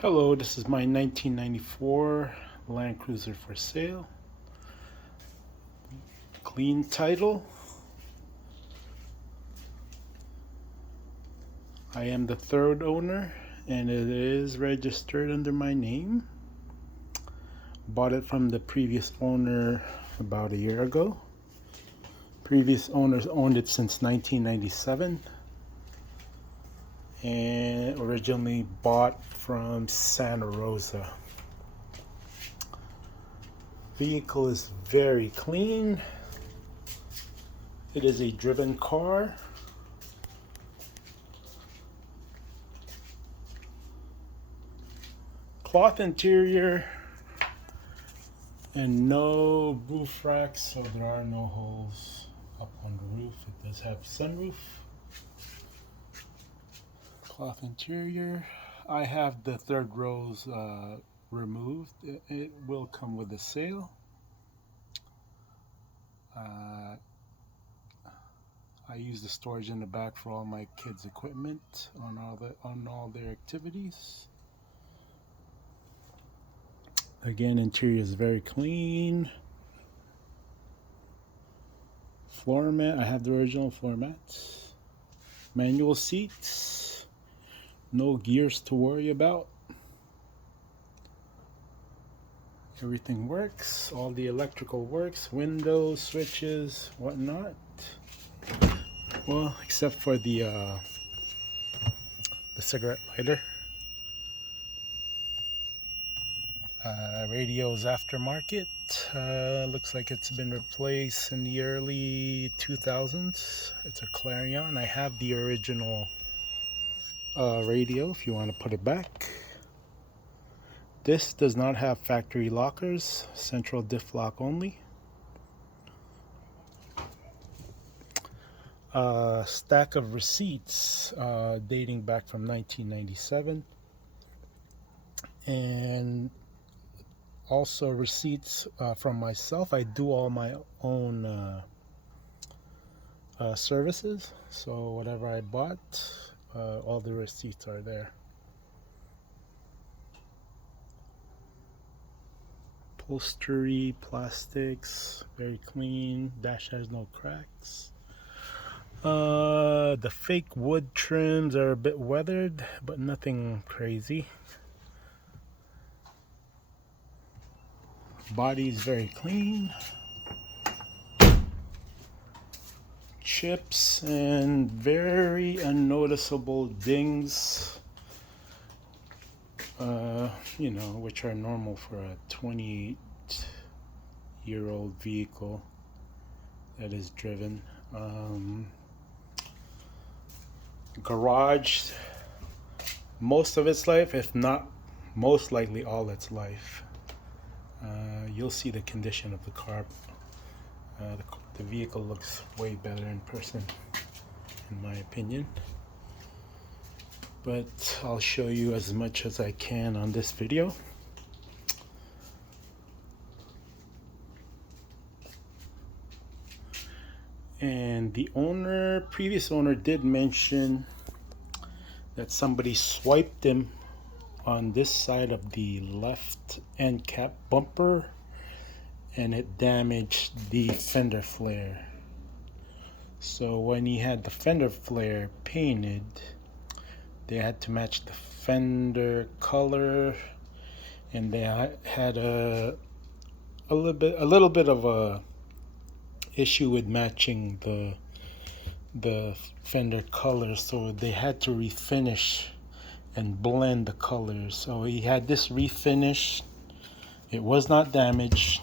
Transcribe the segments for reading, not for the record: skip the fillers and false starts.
Hello, this is my 1994 Land Cruiser for sale. Clean title. I am the third owner and it is registered under my name. Bought it from the previous owner about a year ago. Previous owners owned it since 1997 and originally bought from Santa Rosa. Vehicle is very clean. It is a driven car. Cloth interior and no roof racks, so there are no holes up on the roof. It does have sunroof. Cloth interior. I have the third rows removed. It will come with a sale. I use the storage in the back for all my kids' equipment on all their activities. Again, interior is very clean. Floor mat, I have the original floor mats. Manual seats. No gears to worry about. Everything works. All the electrical works. Windows, switches, whatnot. Well, except for the cigarette lighter. Radio's aftermarket. Looks like it's been replaced in the early 2000s. It's a Clarion. I have the original radio if you want to put it back. This does not have factory lockers, central diff lock only. Stack of receipts dating back from 1997, and also receipts from myself. I do all my own services, so whatever I bought, all the receipts are there. Upholstery, plastics, very clean. Dash has no cracks. The fake wood trims are a bit weathered, but nothing crazy. Body is very clean. Chips and very unnoticeable dings, which are normal for a 28-year-old vehicle that is driven. Garage most of its life, if not most likely all its life. You'll see the condition of the car. The vehicle looks way better in person, in my opinion. But I'll show you as much as I can on this video. And the previous owner did mention that somebody swiped him on this side of the left end cap bumper and it damaged the fender flare. So when he had the fender flare painted, they had to match the fender color, and they had a little bit of a issue with matching the fender color, so they had to refinish and blend the colors. So he had this refinished. It was not damaged.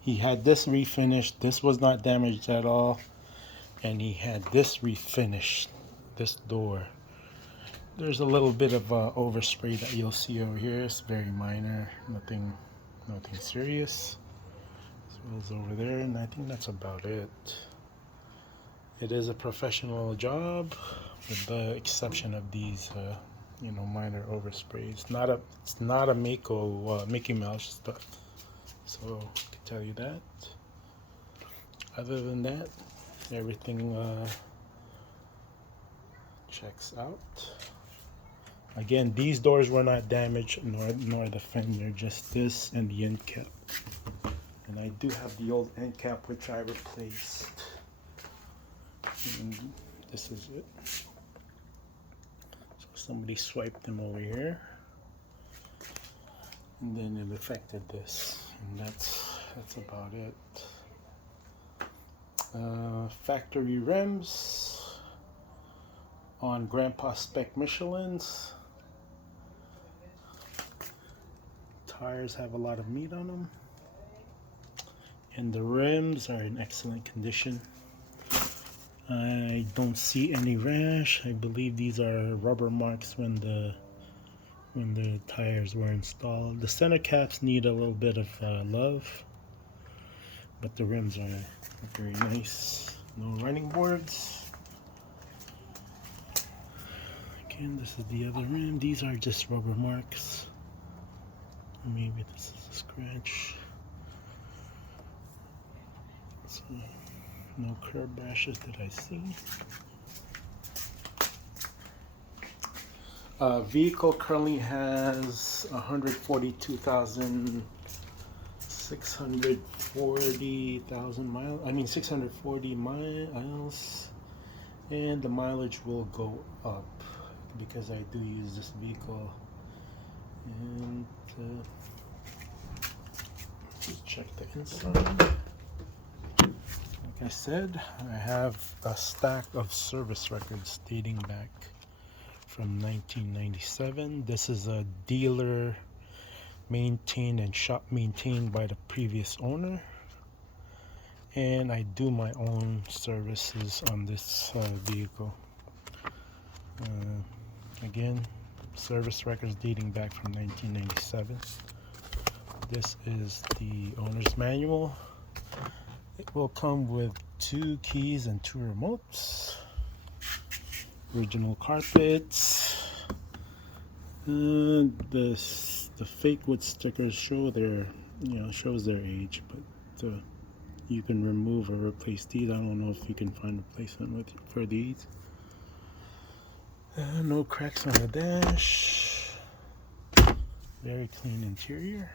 He had this refinished. This was not damaged at all. And he had this refinished, this door. There's a little bit of overspray that you'll see over here. It's very minor, nothing serious. As well as over there, and I think that's about it. It is a professional job, with the exception of these, minor oversprays. It's not a Mickey Mouse stuff. So I can tell you that. Other than that, everything checks out. Again, these doors were not damaged, nor the fender, just this and the end cap. And I do have the old end cap which I replaced. And this is it. So somebody swiped them over here, and then it affected this, and that's about it. Factory rims on Grandpa Spec Michelins. Tires have a lot of meat on them, and the rims are in excellent condition. I don't see any rash. I believe these are rubber marks when the tires were installed. The center caps need a little bit of love, but the rims are very nice. No running boards. Again, this is the other rim. These are just rubber marks. Maybe this is a scratch. So, no curb rashes that I see. Vehicle currently has 640,000 miles. I mean 640 miles, and the mileage will go up because I do use this vehicle. And just check the inside. Like I said, I have a stack of service records dating back from 1997. This is a dealer maintained and shop maintained by the previous owner, and I do my own services on this vehicle. Again, service records dating back from 1997. This is the owner's manual. It will come with 2 keys and 2 remotes. Original carpets. The fake wood stickers show their, shows their age, but you can remove or replace these. I don't know if you can find a replacement for these. No cracks on the dash. Very clean interior.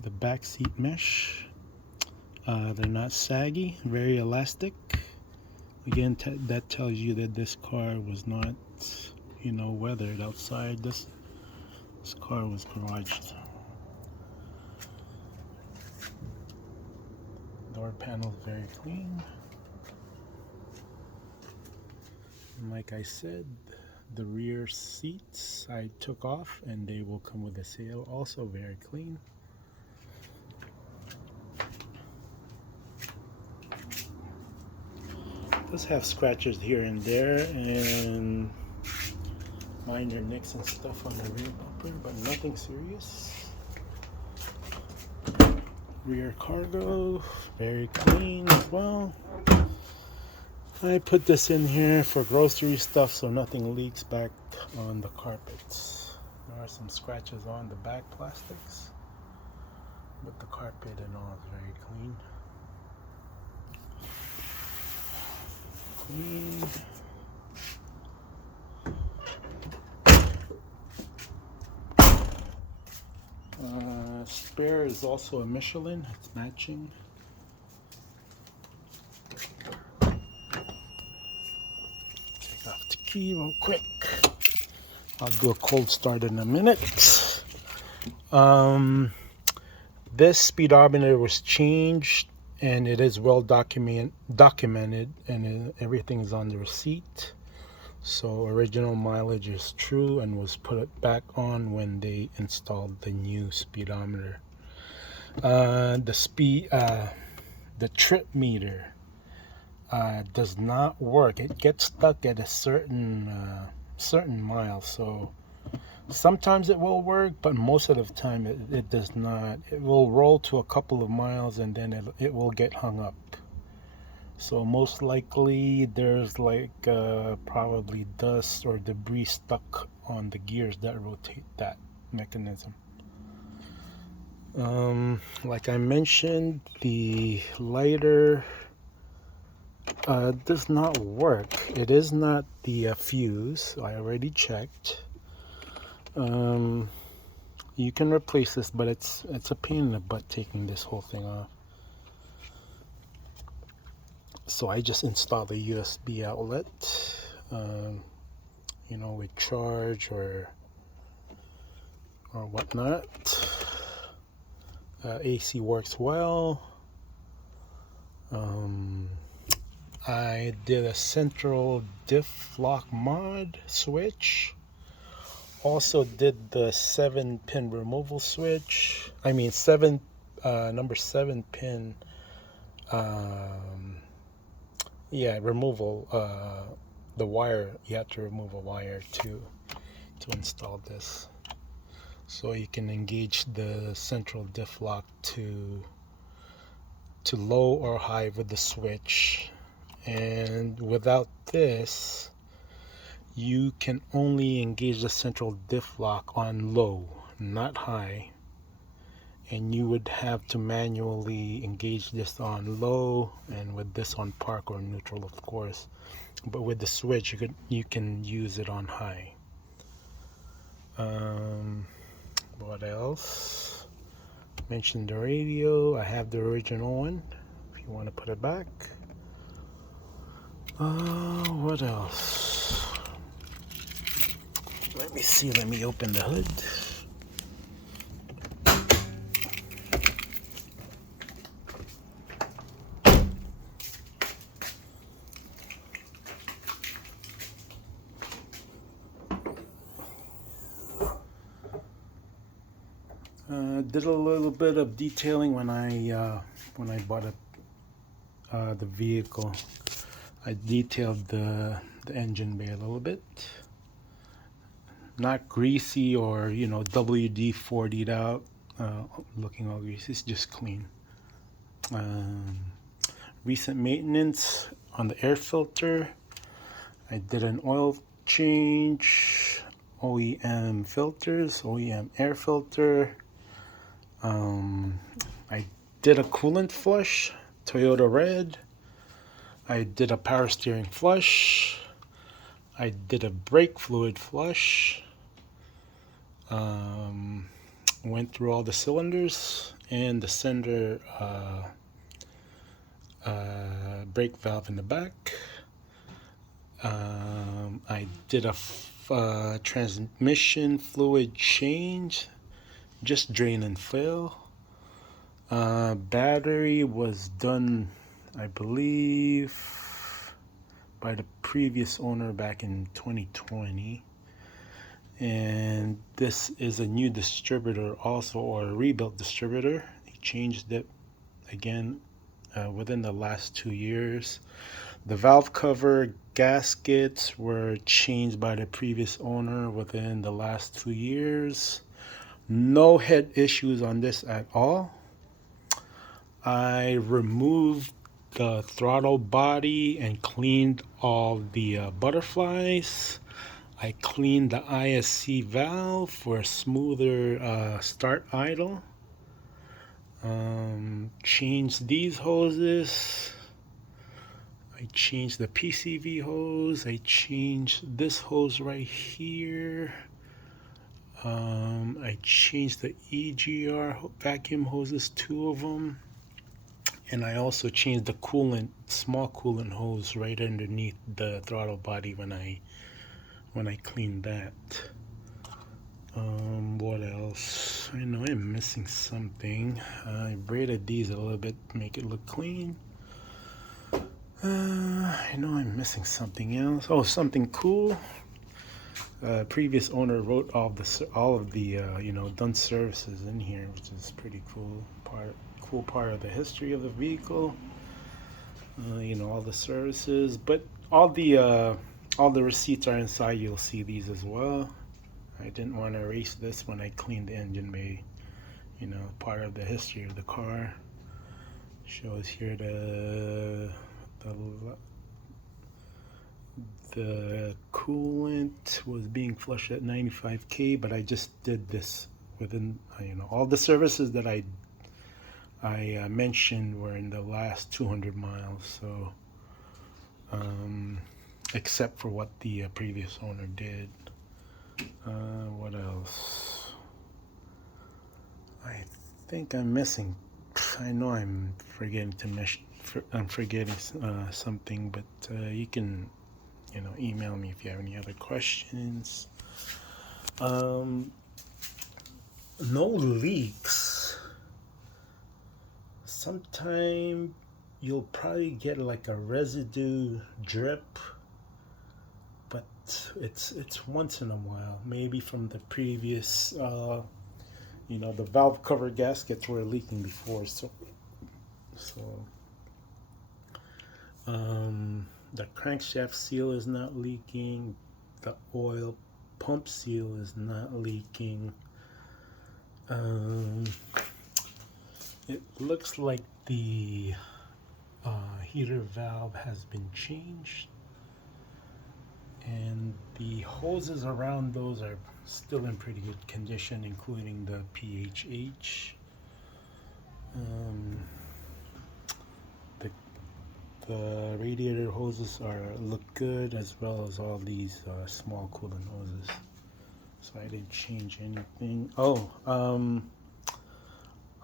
The back seat mesh, they're not saggy, very elastic. Again, that tells you that this car was not, weathered outside. This car was garaged. Door panel very clean. And like I said, the rear seats I took off, and they will come with a sale, also very clean. It does have scratches here and there and minor nicks and stuff on the rear bumper, but nothing serious. Rear cargo, very clean as well. I put this in here for grocery stuff so nothing leaks back on the carpets. There are some scratches on the back plastics, but the carpet and all is very clean. Spare is also a Michelin. It's matching. Take off the key real quick. I'll do a cold start in a minute. This speedometer was changed, and it is well documented, and everything is on the receipt. So original mileage is true and was put back on when they installed the new speedometer. The trip meter does not work. It gets stuck at a certain mile. So sometimes it will work, but most of the time it does not. It will roll to a couple of miles and then it will get hung up. So most likely there's probably dust or debris stuck on the gears that rotate that mechanism. Like I mentioned, the lighter does not work. It is not the fuse. I already checked. You can replace this, but it's a pain in the butt taking this whole thing off. So I just installed a USB outlet, with charge or whatnot. AC works well. I did a central diff lock mod switch. Also did the 7-pin removal switch. I mean number 7 pin. Removal. The wire. You have to remove a wire to install this. So you can engage the central diff lock to low or high with the switch. And without this, you can only engage the central diff lock on low, not high. And you would have to manually engage this on low, and with this on park or neutral, of course. But with the switch, you can use it on high. What else? Mentioned the radio. I have the original one if you want to put it back. What else? Let me see. Let me open the hood. Did a little bit of detailing when I bought the vehicle. I detailed the engine bay a little bit. Not greasy or WD-40'd out, looking all greasy. It's just clean. Recent maintenance on the air filter. I did an oil change, OEM filters, OEM air filter. I did a coolant flush, Toyota Red. I did a power steering flush. I did a brake fluid flush. Went through all the cylinders and the center brake valve in the back. I did a transmission fluid change, just drain and fill. Battery was done, I believe, by the previous owner back in 2020. And this is a new distributor also, or a rebuilt distributor. He changed it again within the last 2 years. The valve cover gaskets were changed by the previous owner within the last 2 years. No head issues on this at all. I removed the throttle body and cleaned all the butterflies. I cleaned the ISC valve for a smoother start idle. Changed these hoses. I changed the PCV hose. I changed this hose right here. I changed the EGR vacuum hoses, 2 of them. And I also changed the coolant, small coolant hose right underneath the throttle body when I cleaned that. What else? I know I'm missing something. I braided these a little bit to make it look clean. I know I'm missing something else. Oh, something cool. Previous owner wrote all of the done services in here, which is pretty cool. Cool part of the history of the vehicle. All the services, but all the receipts are inside. You'll see these as well. I didn't want to erase this when I cleaned the engine bay. Part of the history of the car. Shows here the the coolant was being flushed at 95K, but I just did this within, all the services that I mentioned were in the last 200 miles. So, except for what the previous owner did. What else? I think I'm missing. I know I'm forgetting I'm forgetting something, but you can, email me if you have any other questions. No leaks. Sometime you'll probably get like a residue drip, but it's once in a while. Maybe from the previous, the valve cover gaskets were leaking before, so the crankshaft seal is not leaking. The oil pump seal is not leaking. It looks like the heater valve has been changed, and the hoses around those are still in pretty good condition, including the PHH. The radiator hoses look good, as well as all these small coolant hoses. So I didn't change anything.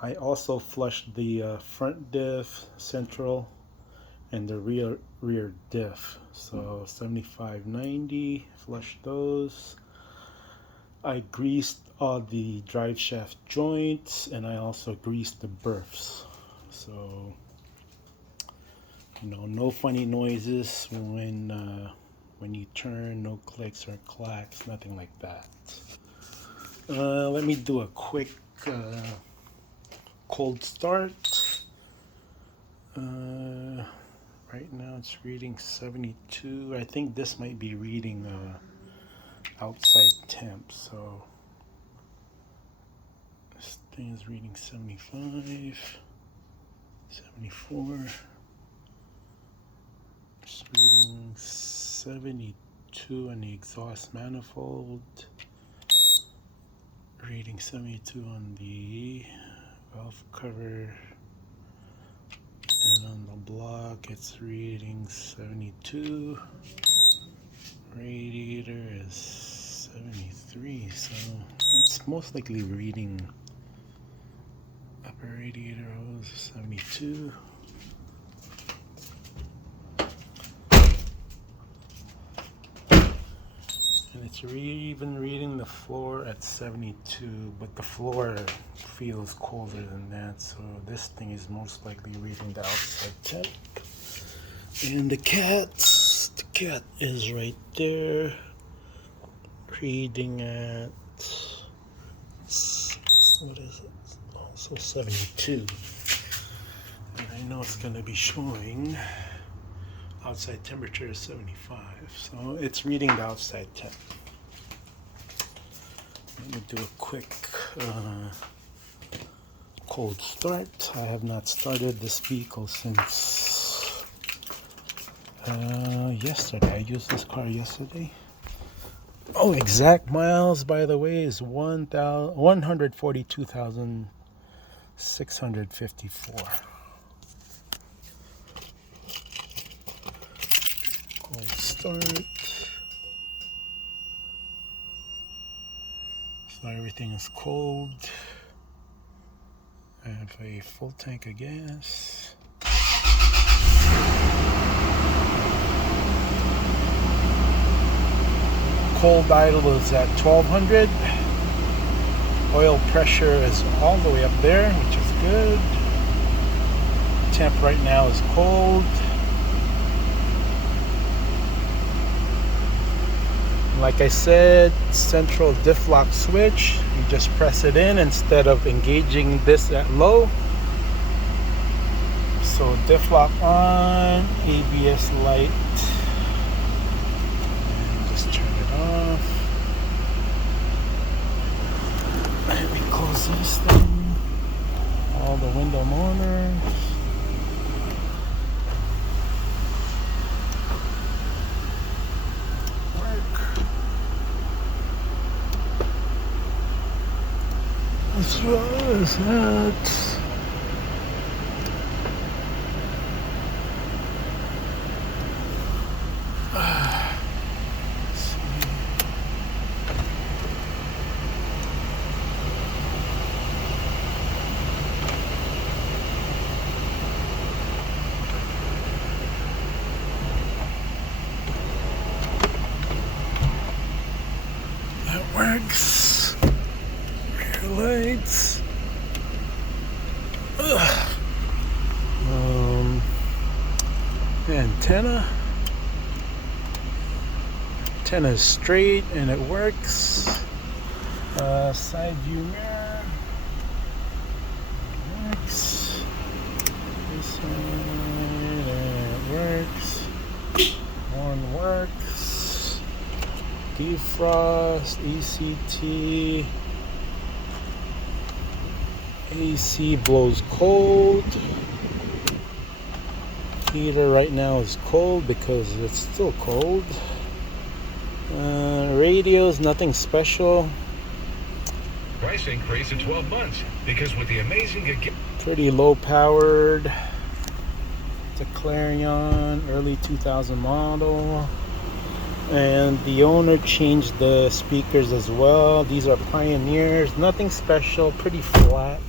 I also flushed the front diff, central, and the rear diff. So 7590, flushed those. I greased all the drive shaft joints, and I also greased the berths. So, no funny noises when you turn, no clicks or clacks, nothing like that. Let me do a quick cold start. Right now it's reading 72. I think this might be reading outside temp, so this thing is reading 75, 74. It's reading 72 on the exhaust manifold, reading 72 on the valve cover, and on the block it's reading 72. Radiator is 73, so it's most likely reading upper radiator hose 72. And it's even reading the floor at 72, but the floor feels colder than that, so this thing is most likely reading the outside temp. And the cat is right there, reading at, what is it? Also 72. And I know it's going to be showing outside temperature is 75, so it's reading the outside temp. Let me do a quick cold start. I have not started this vehicle since yesterday. I used this car yesterday. Oh, exact miles, by the way, is 142,654. Cold start. So everything is cold. I have a full tank of gas. Cold idle is at 1200. Oil pressure is all the way up there, which is good. Temp right now is cold. Like I said, central diff lock switch. You just press it in instead of engaging this at low. So diff lock on, ABS light. And just turn it off. And we close this thing. All the window motors. What is that? That works. Rear lights. Antenna. Antenna is straight and it works. Side view mirror. Works. This side, it works. Horn works. Defrost, ECT. AC blows cold. Heater right now is cold because it's still cold. Radios, nothing special. Price increase in 12 months because with the amazing Pretty low powered. It's a Clarion, early 2000 model. And the owner changed the speakers as well. These are Pioneers, nothing special, pretty flat.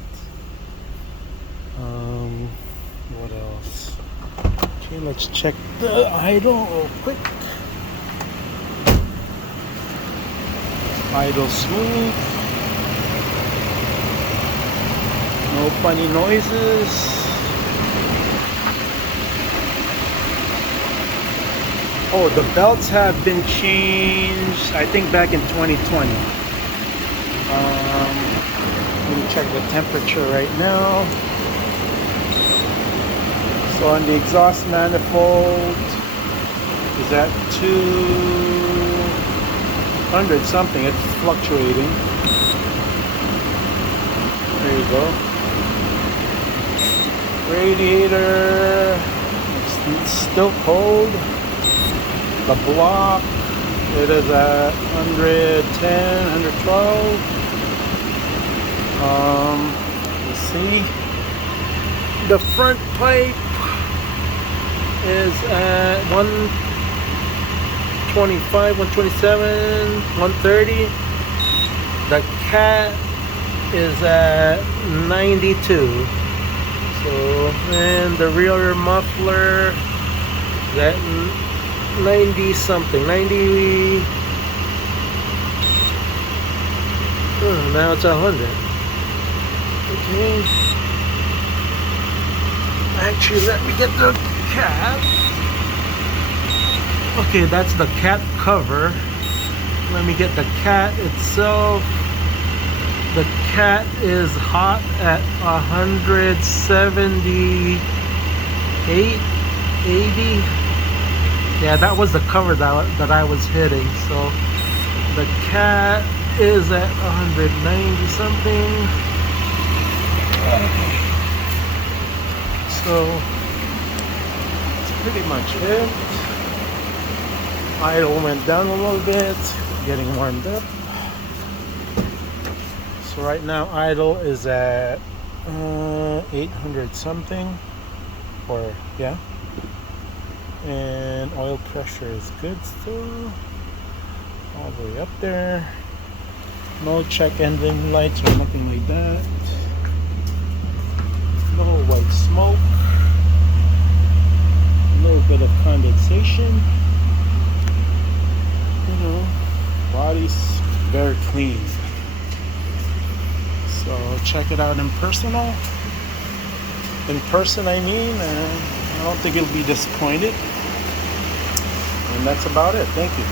What else? Okay, let's check the idle real quick. Idle smooth. No funny noises. Oh, the belts have been changed, I think back in 2020. Let me check the temperature right now. So on the exhaust manifold is at 200 something. It's fluctuating. There you go. Radiator, it's still cold. The block, it is at 110, 112. Let's see. The front pipe is at 125, 127, 130. The cat is at 92. So, and the rear muffler is at 90 something, 90. Now it's 100. Okay. Actually, let me get the cat. Okay, that's the cat cover. Let me get the cat itself. The cat is hot at 178, 80. Yeah, that was the cover that I was hitting. So the cat is at 190 something. So that's pretty much it. Idle went down a little bit, getting warmed up. So right now idle is at 800 something, or yeah. And oil pressure is good still, all the way up there. No check engine lights or nothing like that. No white smoke. A little bit of condensation. You know, body's very clean. So check it out in person. In person, I mean, I don't think you'll be disappointed. And that's about it. Thank you.